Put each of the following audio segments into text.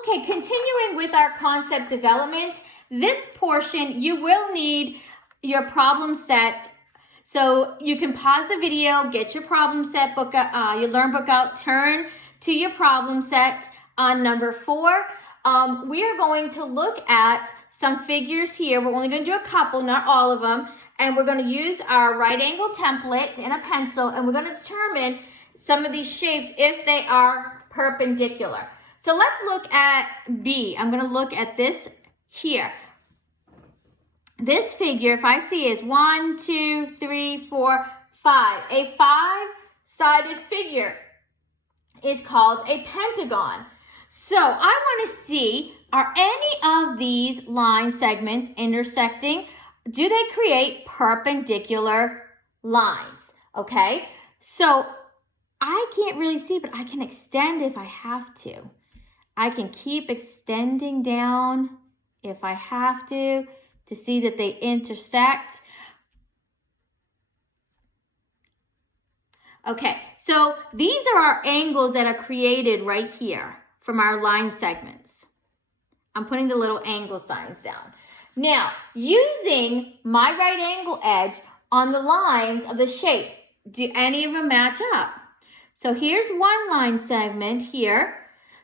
Okay, continuing with our concept development, this portion you will need your problem set. So you can pause the video, get your problem set book, your learn book out, turn to your problem set on number 4. We are going to look at some figures here. We're only going to do a couple, not all of them. And we're going to use our right angle template and a pencil, and we're going to determine some of these shapes if they are perpendicular. So let's look at B. I'm going to look at this here. This figure, if I see, is 1, 2, 3, 4, 5. A 5-sided figure is called a pentagon. So I want to see, are any of these line segments intersecting? Do they create perpendicular lines? Okay, so I can't really see, but I can extend if I have to. I can keep extending down if I have to see that they intersect. Okay, so these are our angles that are created right here from our line segments. I'm putting the little angle signs down. Now, using my right angle edge on the lines of the shape, do any of them match up? So here's one line segment here.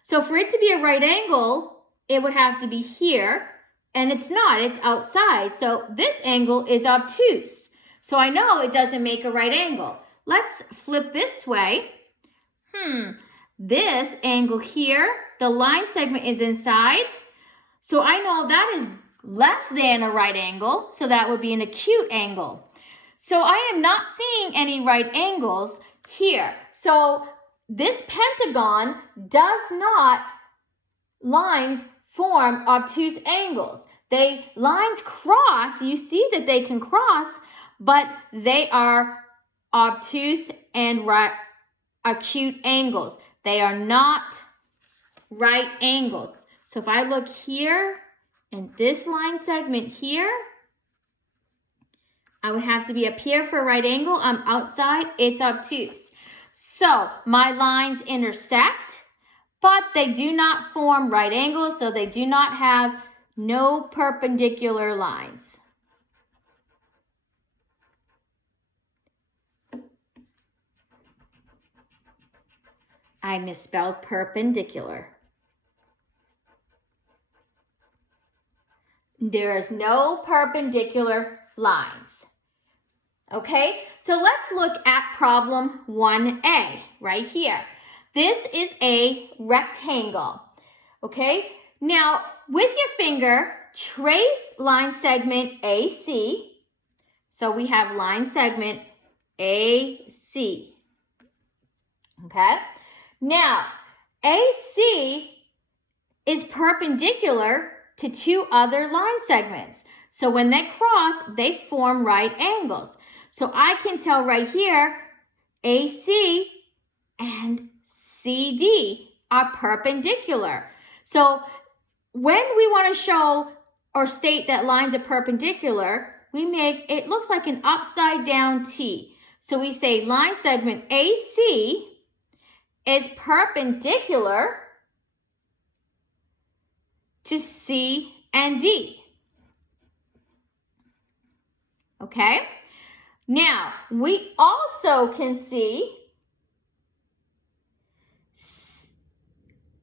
So for it to be a right angle, it would have to be here, and it's not, it's outside. So this angle is obtuse. So I know it doesn't make a right angle. Let's flip this way. This angle here, the line segment is inside. So I know that is less than a right angle, so that would be an acute angle. So I am not seeing any right angles here. So this pentagon does not lines form obtuse angles. Lines cross, you see that they can cross, but they are obtuse and acute angles. They are not right angles. So if I look here and this line segment here, I would have to be up here for a right angle. I'm outside, it's obtuse. So my lines intersect, but they do not form right angles, so they do not have no perpendicular lines. I misspelled perpendicular. There is no perpendicular lines. Okay, so let's look at problem 1A right here. This is a rectangle. Okay, now with your finger, trace line segment AC. So we have line segment AC. Okay, now AC is perpendicular to two other line segments. So when they cross, they form right angles. So I can tell right here, AC and CD are perpendicular. So when we want to show or state that lines are perpendicular, it looks like an upside down T. So we say line segment AC is perpendicular to C and D. Okay? Now, we also can see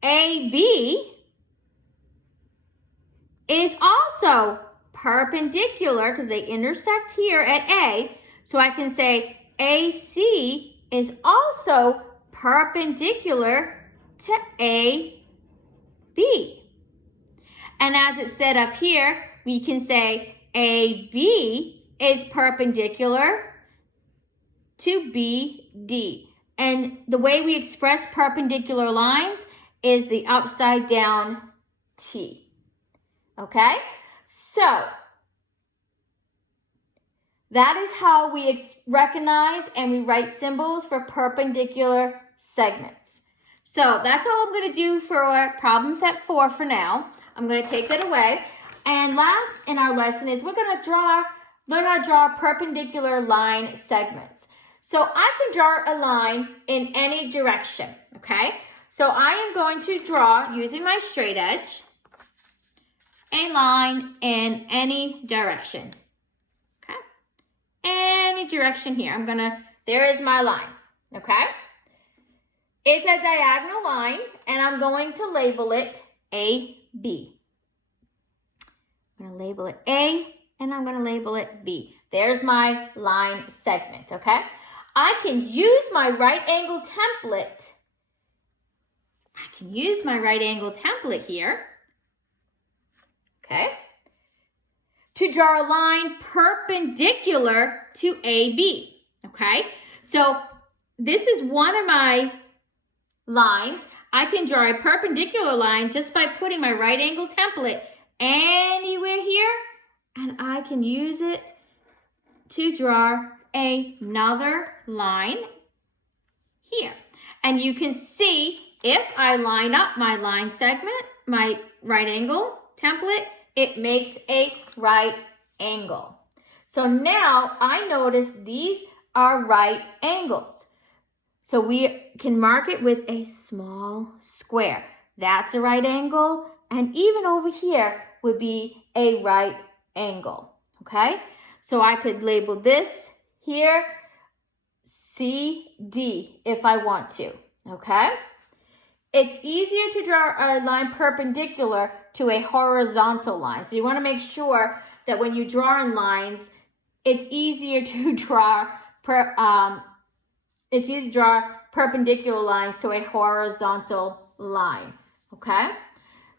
AB is also perpendicular because they intersect here at A. So I can say AC is also perpendicular to AB. And as it's set up here, we can say AB is perpendicular to BD. And the way we express perpendicular lines is the upside down T. Okay? So that is how we recognize and we write symbols for perpendicular segments. So that's all I'm going to do for problem set 4 for now. I'm going to take that away. And last in our lesson is we're going to learn how to draw perpendicular line segments. So I can draw a line in any direction, okay? So I am going to draw, using my straight edge, a line in any direction. Okay? Any direction here. There is my line. Okay? It's a diagonal line, and I'm going to label it AB. I'm going to label it A, and I'm going to label it B. There's my line segment, okay? I can use my right angle template. Here, okay, to draw a line perpendicular to AB, okay? So this is one of my lines. I can draw a perpendicular line just by putting my right angle template anywhere here, and I can use it to draw another line here. And you can see if I line up my line segment, my right angle template, it makes a right angle. So now I notice these are right angles. So we can mark it with a small square. That's a right angle. And even over here would be a right angle, okay? So I could label this here CD if I want to, okay? It's easier to draw a line perpendicular to a horizontal line. So you want to make sure that when you draw in lines, it's easier to draw perpendicular lines to a horizontal line, okay?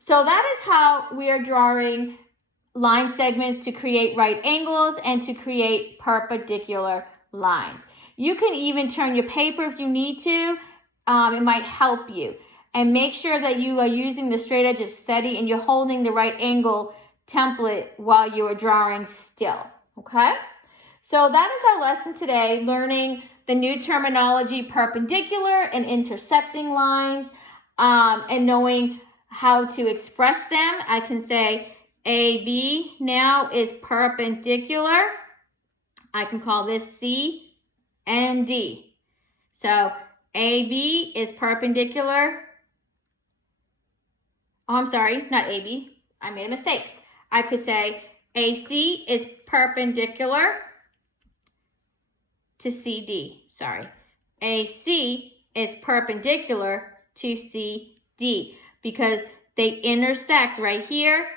So that is how we are drawing line segments to create right angles and to create perpendicular lines. You can even turn your paper if you need to. It might help you. And make sure that you are using the straight edge steady and you're holding the right angle template while you are drawing still, okay? So that is our lesson today, learning the new terminology perpendicular and intersecting lines, and knowing how to express them. I can say AB now is perpendicular. I can call this C and D. So AB is perpendicular. Oh, I'm sorry, not AB. I made a mistake. I could say AC is perpendicular to CD. Sorry. AC is perpendicular to CD because they intersect right here.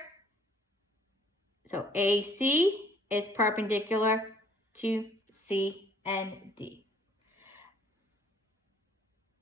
So AC is perpendicular to C and D.